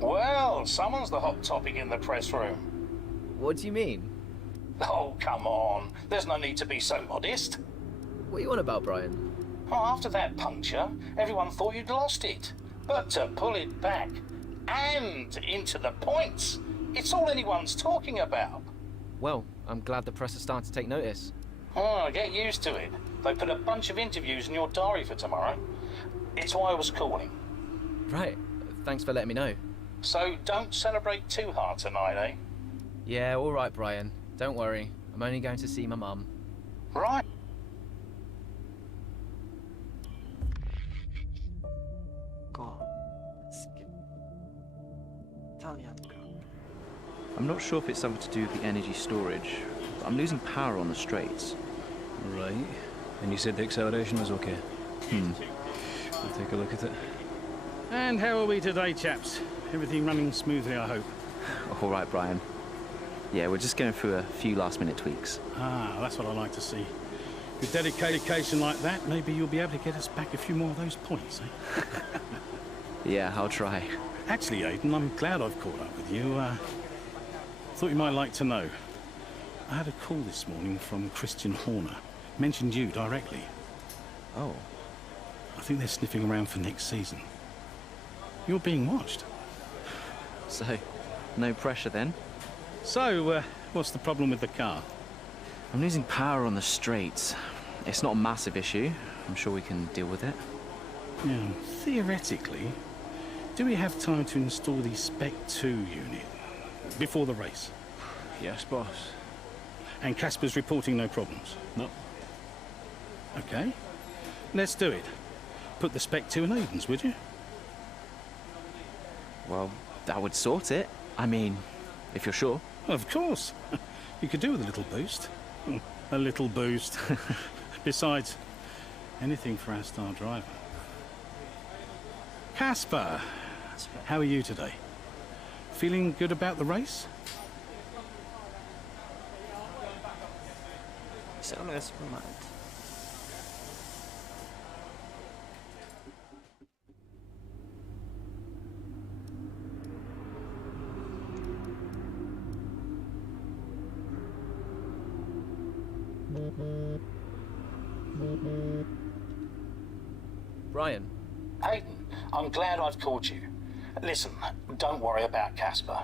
Well, someone's the hot topic in the press room. What do you mean? Oh, come on. There's no need to be so modest. What are you on about, Brian? Oh, after that puncture, everyone thought you'd lost it. But to pull it back and into the points, it's all anyone's talking about. Well, I'm glad the press is starting to take notice. Oh, get used to it. They put a bunch of interviews in your diary for tomorrow. It's why I was calling. Right. Thanks for letting me know. So don't celebrate too hard tonight, eh? Yeah, all right, Brian. Don't worry. I'm only going to see my mum. Right. I'm not sure if it's something to do with the energy storage, but I'm losing power on the straights. Right. And you said the acceleration was okay? I'll take a look at it. And how are we today, chaps? Everything running smoothly, I hope. All right, Brian. Yeah, we're just going through a few last-minute tweaks. Ah, that's what I like to see. With dedication like that, maybe you'll be able to get us back a few more of those points, eh? Yeah, I'll try. Actually, Aidan, I'm glad I've caught up with you. Thought you might like to know. I had a call this morning from Christian Horner. Mentioned you directly. Oh. I think they're sniffing around for next season. You're being watched. So, no pressure then? So, what's the problem with the car? I'm losing power on the straights. It's not a massive issue. I'm sure we can deal with it. Yeah, theoretically, do we have time to install the Spec 2 unit before the race? Yes, boss. And Casper's reporting no problems? No. Okay. Let's do it. Put the Spec 2 in Aiden's, would you? Well, that would sort it. I mean, if you're sure. Of course. You could do with a little boost. A little boost. Besides, anything for our star driver. Casper, how are you today? Feeling good about the race? Brian. Hayden, I'm glad I've called you. Listen, don't worry about Casper.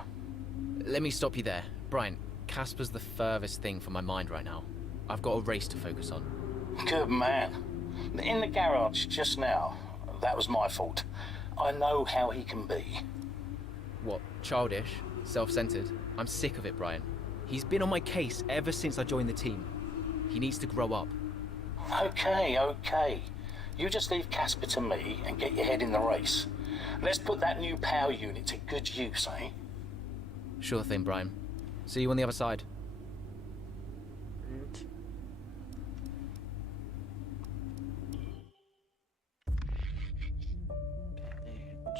Let me stop you there. Brian, Casper's the furthest thing from my mind right now. I've got a race to focus on. Good man. In the garage just now, that was my fault. I know how he can be. What, childish? Self-centered? I'm sick of it, Brian. He's been on my case ever since I joined the team. He needs to grow up. Okay. You just leave Casper to me and get your head in the race. Let's put that new power unit to good use, eh? Sure thing, Brian. See you on the other side.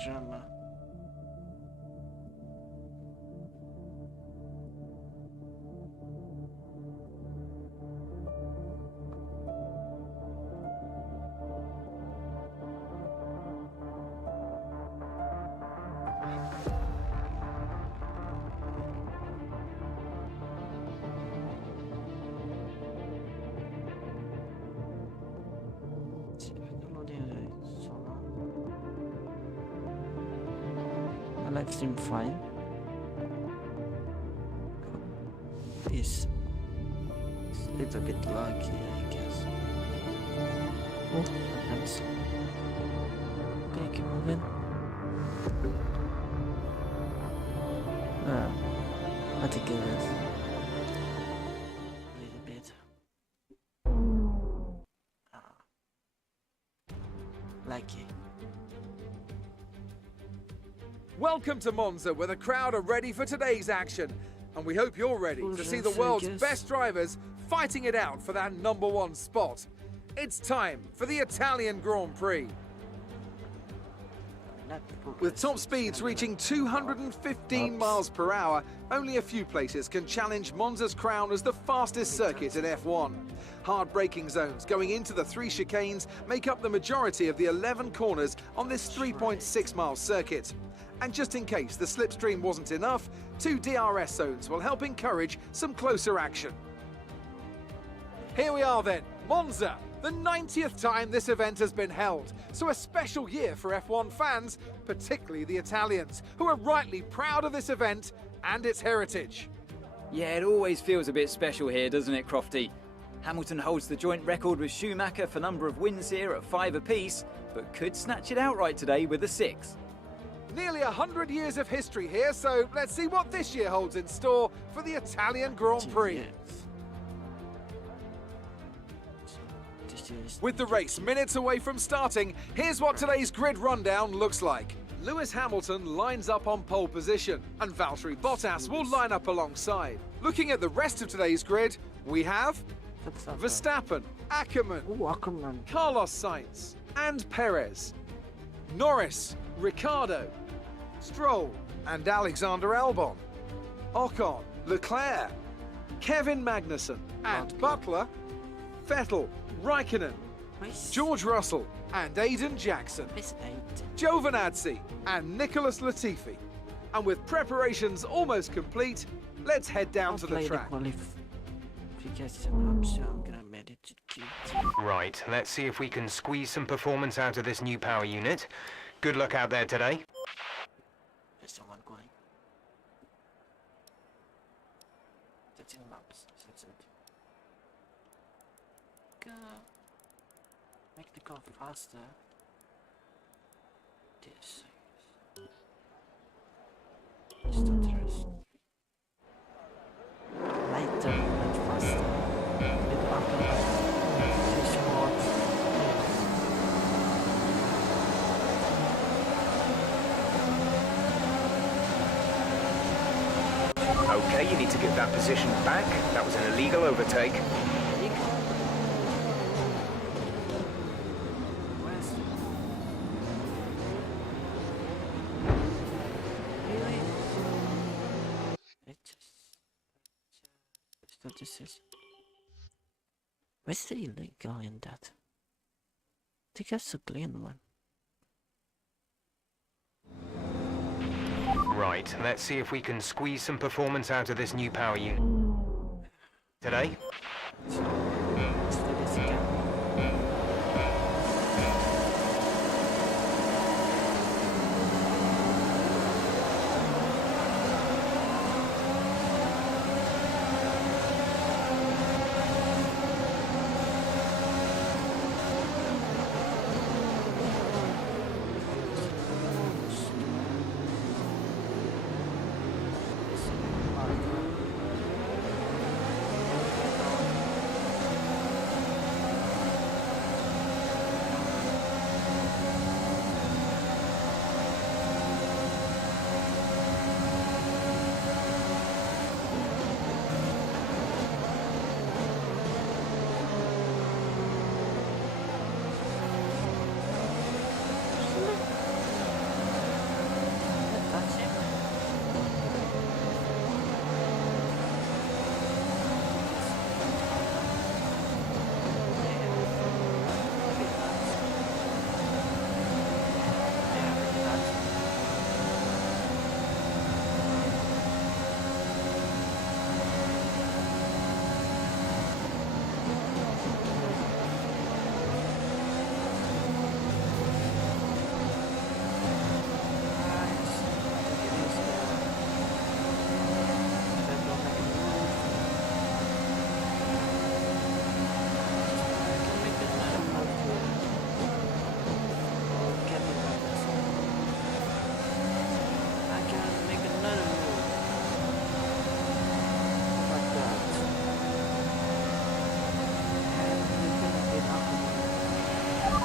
Drama. Livestream fine. It's a little bit laggy, I guess. Oh, hands. Okay, keep moving. I think it is. A little bit. Lucky. Welcome to Monza, where the crowd are ready for today's action. And we hope you're ready to see the world's best drivers fighting it out for that #1 spot. It's time for the Italian Grand Prix. With top speeds reaching 215 miles per hour, only a few places can challenge Monza's crown as the fastest circuit in F1. Hard braking zones going into the 3 chicanes make up the majority of the 11 corners on this 3.6-mile circuit. And just in case the slipstream wasn't enough, 2 DRS zones will help encourage some closer action. Here we are then, Monza, the 90th time this event has been held. So a special year for F1 fans, particularly the Italians, who are rightly proud of this event and its heritage. Yeah, it always feels a bit special here, doesn't it, Crofty? Hamilton holds the joint record with Schumacher for number of wins here at 5 apiece, but could snatch it outright today with a 6. Nearly 100 years of history here, so let's see what this year holds in store for the Italian Grand Prix. With the race minutes away from starting, here's what today's grid rundown looks like. Lewis Hamilton lines up on pole position, and Valtteri Bottas will line up alongside. Looking at the rest of today's grid, we have Verstappen, Ackermann, Carlos Sainz, and Perez. Norris, Ricciardo, Stroll, and Alexander Albon. Ocon, Leclerc, Kevin Magnussen, and Butler, Vettel, Raikkonen, George Russell, and Aiden Jackson, Giovinazzi, and Nicholas Latifi. And with preparations almost complete, let's head down to the track. Right, let's see if we can squeeze some performance out of this new power unit. Good luck out there today. Make the car faster. This. Lighter and faster. Bit upper. This more. Okay, you need to get that position back. That was an illegal overtake. This is. Where's the illegal in that? I think that's a clean one. Right, let's see if we can squeeze some performance out of this new power unit today. Let's do this again.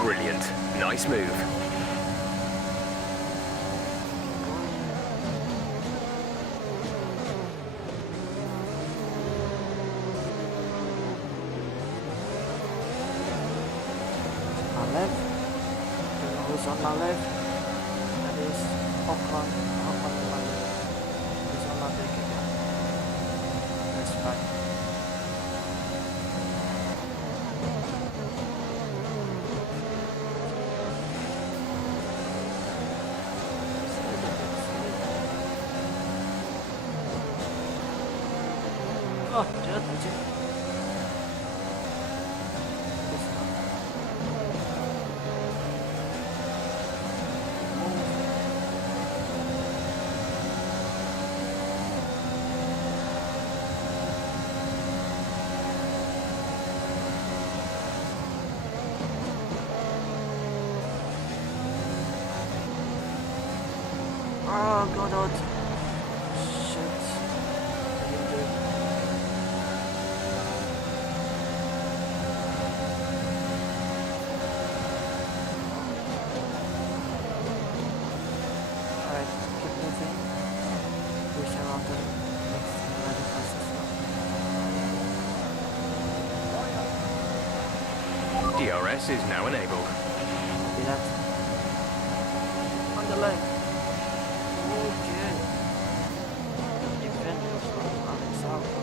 Brilliant. Nice move. My left. Don't know who's on my left. That is Ocon. Ocon on my left. Who's on my back again? That's right. Oh, jangan aja. Oh god, shit. What do you do? Alright, keep moving. We shall on the next another fastest now. DRS is now enabled. Copy that. On the line. Okay. Defender from Alex Alpha.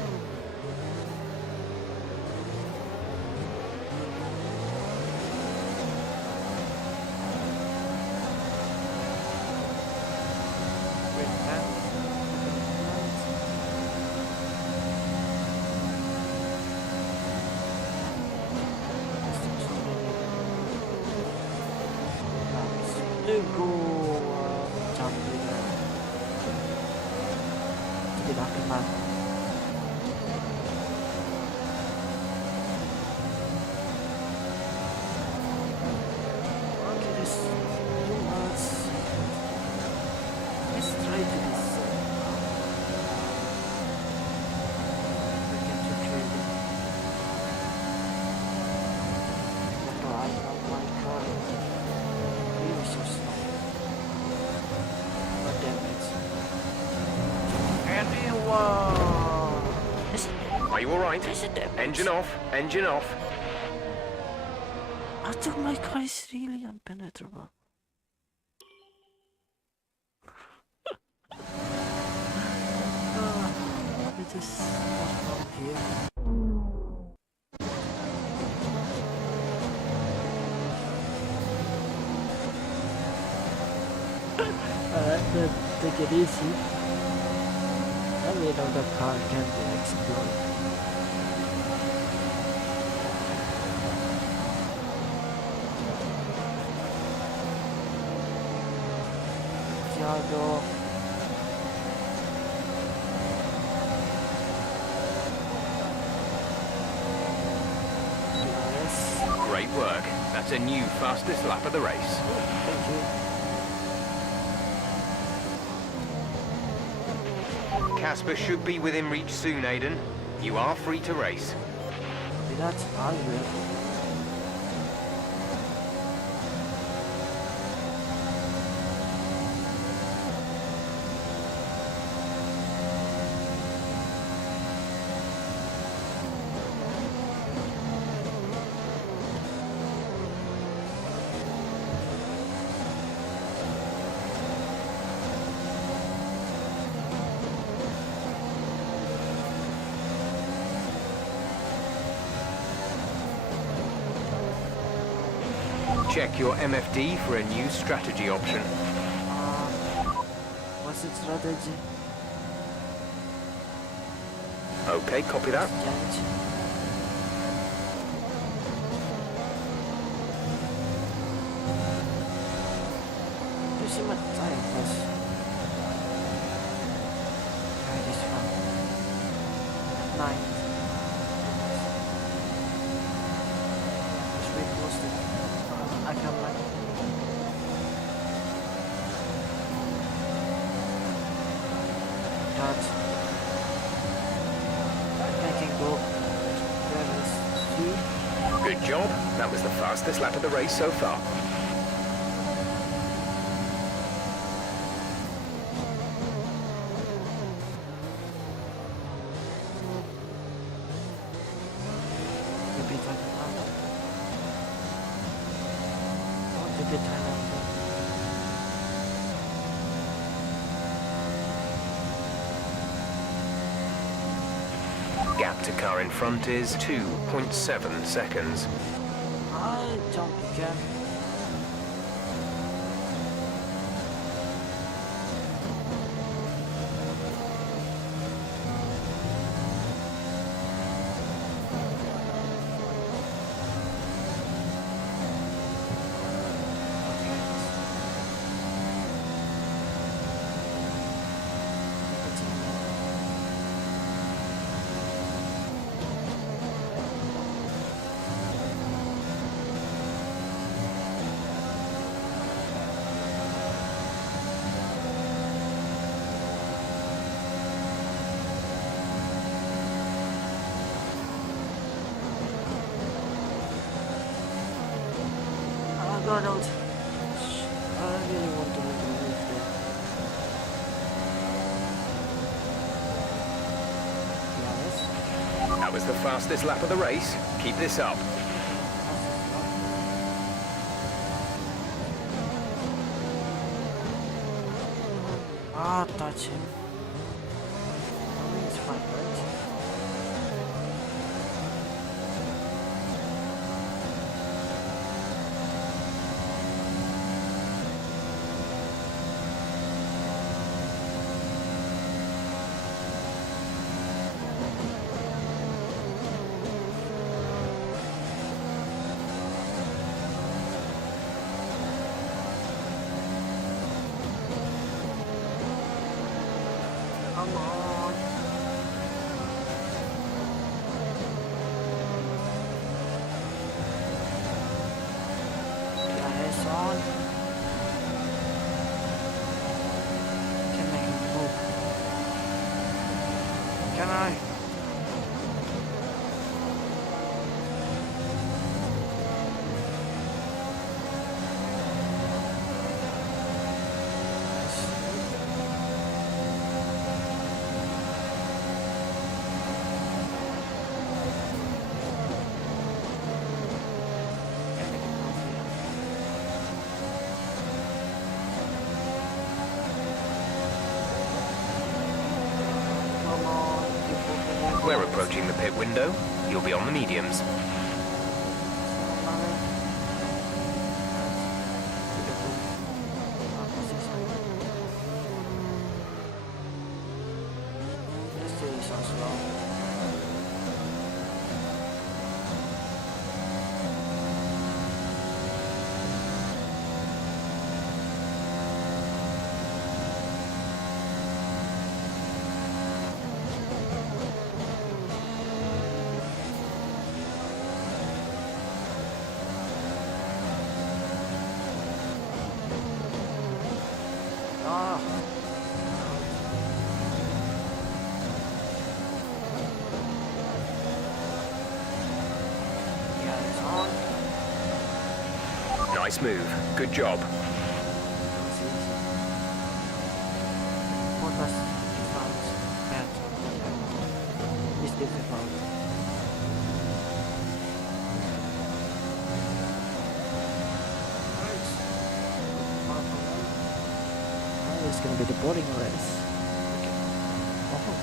Great man. Go jump to the aftermath. Okay, this let's try to this. We can to trade it. Oh, I know my car. Really so slow. Oh, damn it. Anyone? Are you alright? Engine off, engine off. I thought my car is really impenetrable. It is not from here. Alright, then take it easy. Let me know the car can be explored. Thiago. Yes. Great work. That's a new fastest lap of the race. Thank you. Casper should be within reach soon, Aiden. You are free to race. Copy that. I will. Check your MFD for a new strategy option. What's the strategy? Okay, copy that. Change. You see what time was? Try this one. 9. It's very close to I can like that. I can go there is 3. Good job. That was the fastest lap of the race so far. Maybe Thailand. Maybe Thailand. Gap to car in front is 2.7 seconds. I jump again. God, I really want to make a move there. Yes. That was the fastest lap of the race. Keep this up. Ah, touch him. I mean, it's fine, right? Come on. Yes, on. Can I move? Can I? Come on, people, can you We're approaching the pit window. You'll be on the mediums. Let's do this as well. Ah. Yeah, it's on. Nice move. Good job. It's easy. What was difficult? Bad. It's difficult. Right. Oh, it's gonna be the boarding race. Okay. Oh.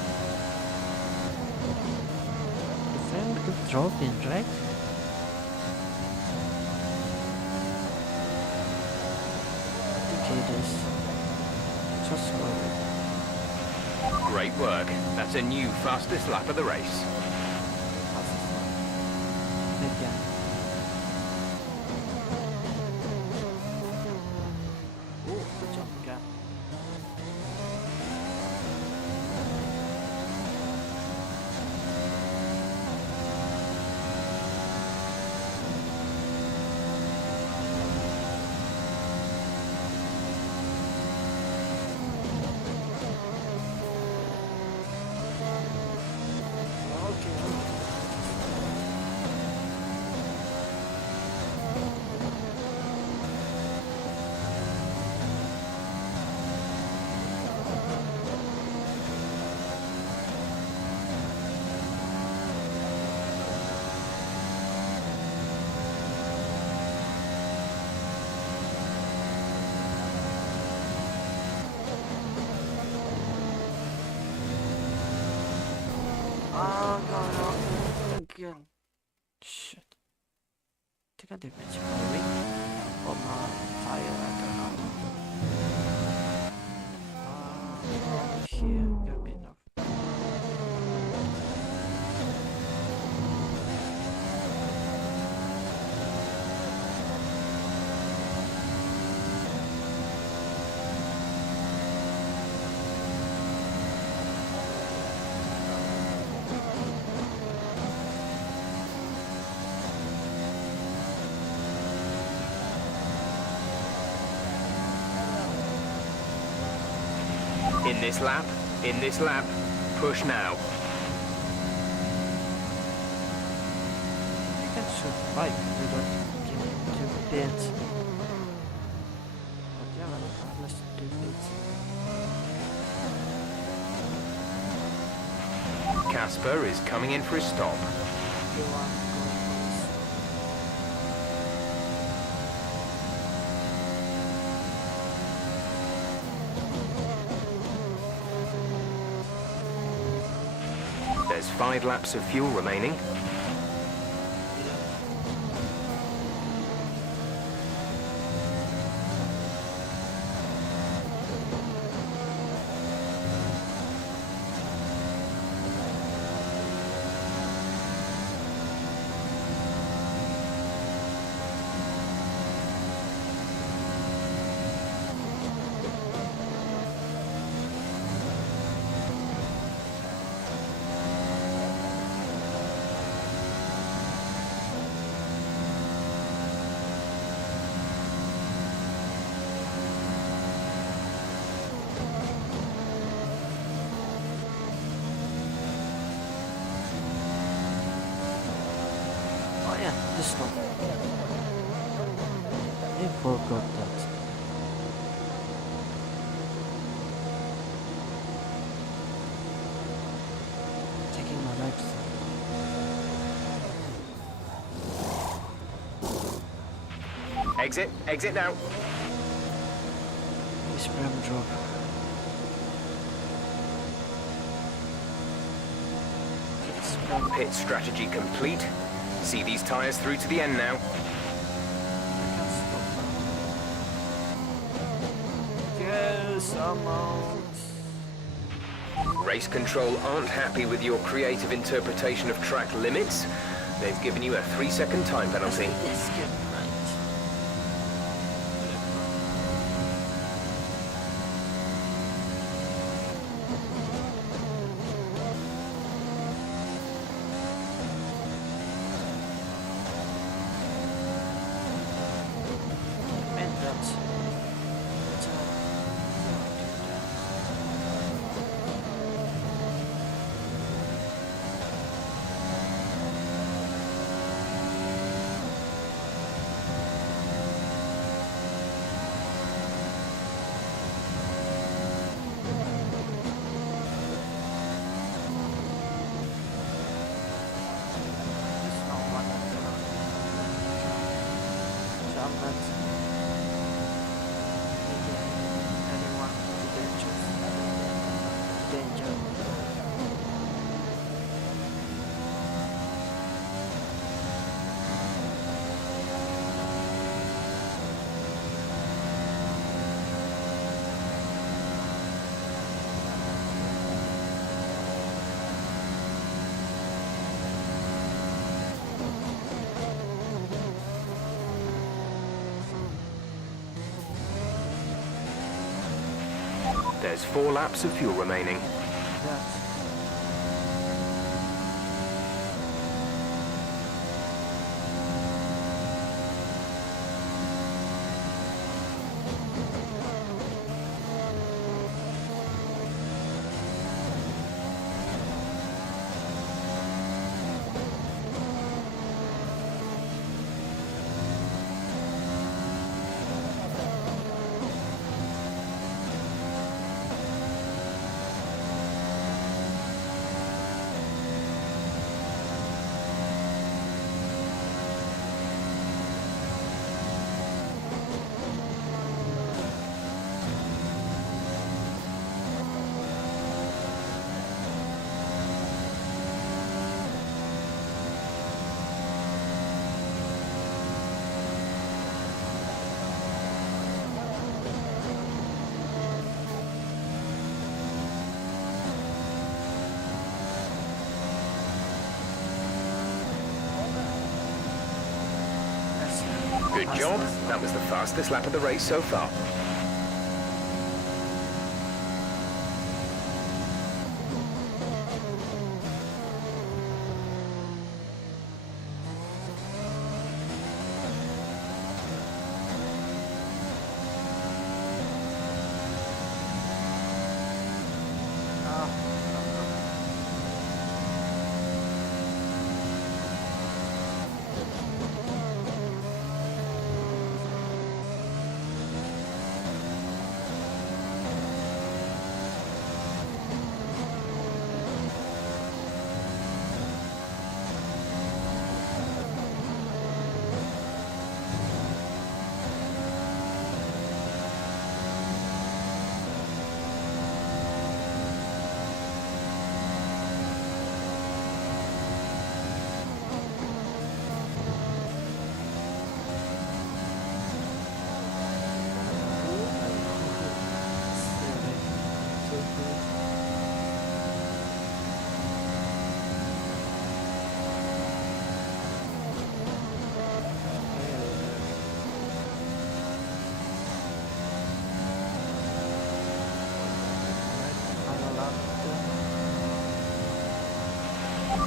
The fan could drop in, right? I think it is. Just slowly. Great work. That's a new fastest lap of the race. Maybe. Oh, good job again. Oh, no. Again. Shit. Think I did mention maybe. Or my tire, I don't know. Here, gonna be enough. In this lap, push now. You can survive without getting into pits. Jasper is coming in for his stop. Everyone going There's 5 laps of fuel remaining. Oh yeah, this one. I forgot that. Taking my life. Exit now. This ram drop. This ram Pit strategy complete. See these tyres through to the end now. can't stop now. Yes, I'm out. Race control aren't happy with your creative interpretation of track limits. They've given you a 3-second time penalty. Let's get right. And that's how do that. There's no one at the jump at anyone to danger. There's 4 laps of fuel remaining. That. Good job. That was the fastest lap of the race so far.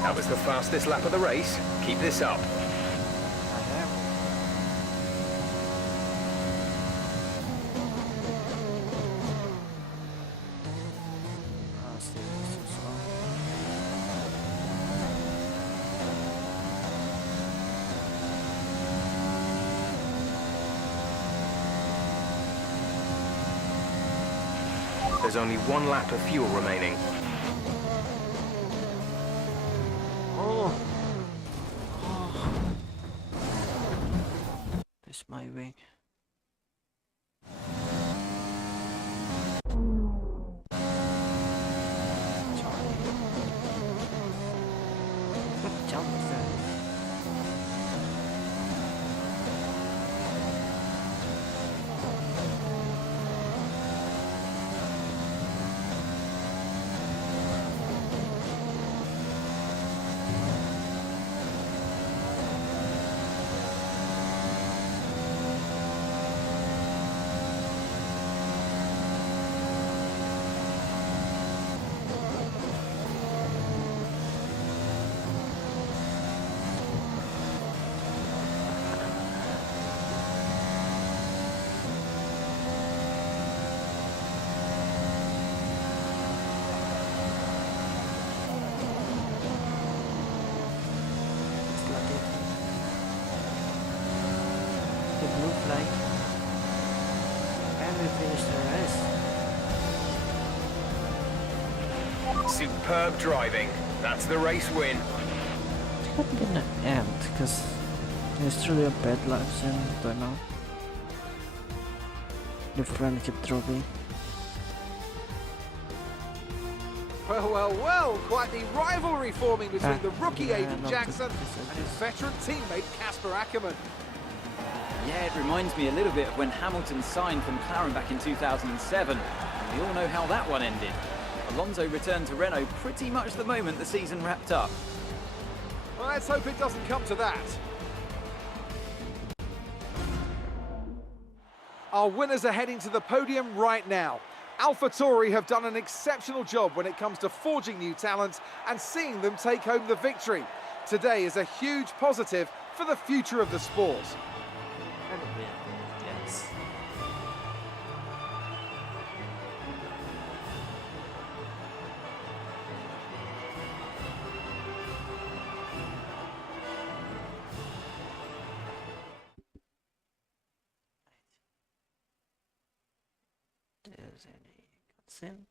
That was the fastest lap of the race. Keep this up. I am. Still so slow. There's only 1 lap of fuel remaining. Oh. This my wing. Jump there. The blue flag, and we finished the race. Superb driving. That's the race win. It could be an end because there's truly a bad lives and I don't know. The friend kept dropping. Well, well, well, quite the rivalry forming between the rookie yeah, Aidan not Jackson the- and his veteran teammate Casper Ackermann. Yeah, it reminds me a little bit of when Hamilton signed for McLaren back in 2007. And we all know how that one ended. Alonso returned to Renault pretty much the moment the season wrapped up. Well, let's hope it doesn't come to that. Our winners are heading to the podium right now. AlphaTauri have done an exceptional job when it comes to forging new talent and seeing them take home the victory. Today is a huge positive for the future of the sport. Yes. There's any cutscene?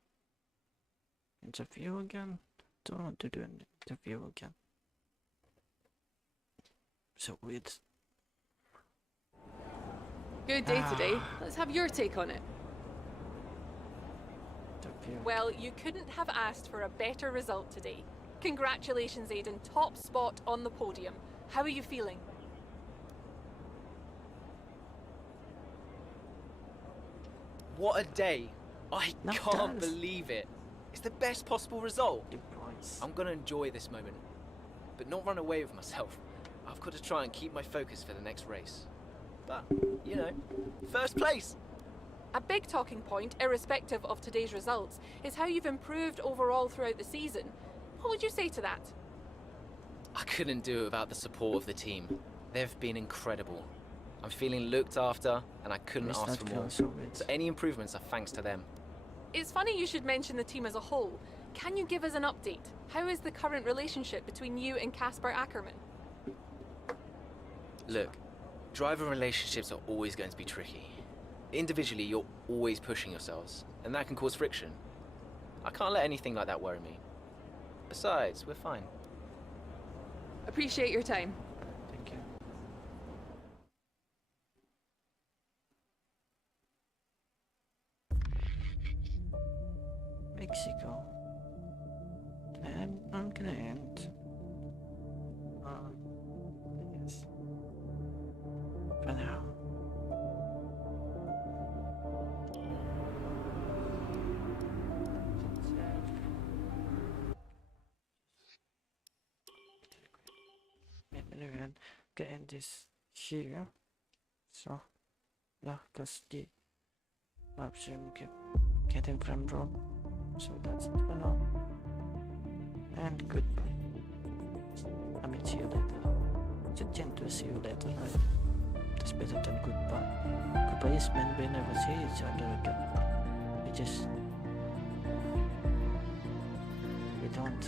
Interview again? Don't want to do an interview again. So weird. Good day today. Let's have your take on it. Interview. Well, you couldn't have asked for a better result today. Congratulations, Aidan. Top spot on the podium. How are you feeling? What a day. I No can't thanks. believe it. It's the best possible result. The price. I'm gonna enjoy this moment, but not run away with myself. I've got to try and keep my focus for the next race. But, you know, first place. A big talking point, irrespective of today's results, is how you've improved overall throughout the season. What would you say to that? I couldn't do it without the support of the team. They've been incredible. I'm feeling looked after, and I couldn't It's ask not for more. feeling so weird. So any improvements are thanks to them. It's funny you should mention the team as a whole. Can you give us an update? How is the current relationship between you and Casper Ackermann? Look, driver relationships are always going to be tricky. Individually, you're always pushing yourselves, and that can cause friction. I can't let anything like that worry me. Besides, we're fine. Appreciate your time. Thank you. Mexico. And I'm gonna end. Yes. For now. Anyway, I'm gonna end this here. So, yeah, because the livestream kept getting frame drop. So that's it for now. And goodbye. mean, see you later. It's a gentle see you later, right? That's better than goodbye. Goodbye is when we never see each other again. We don't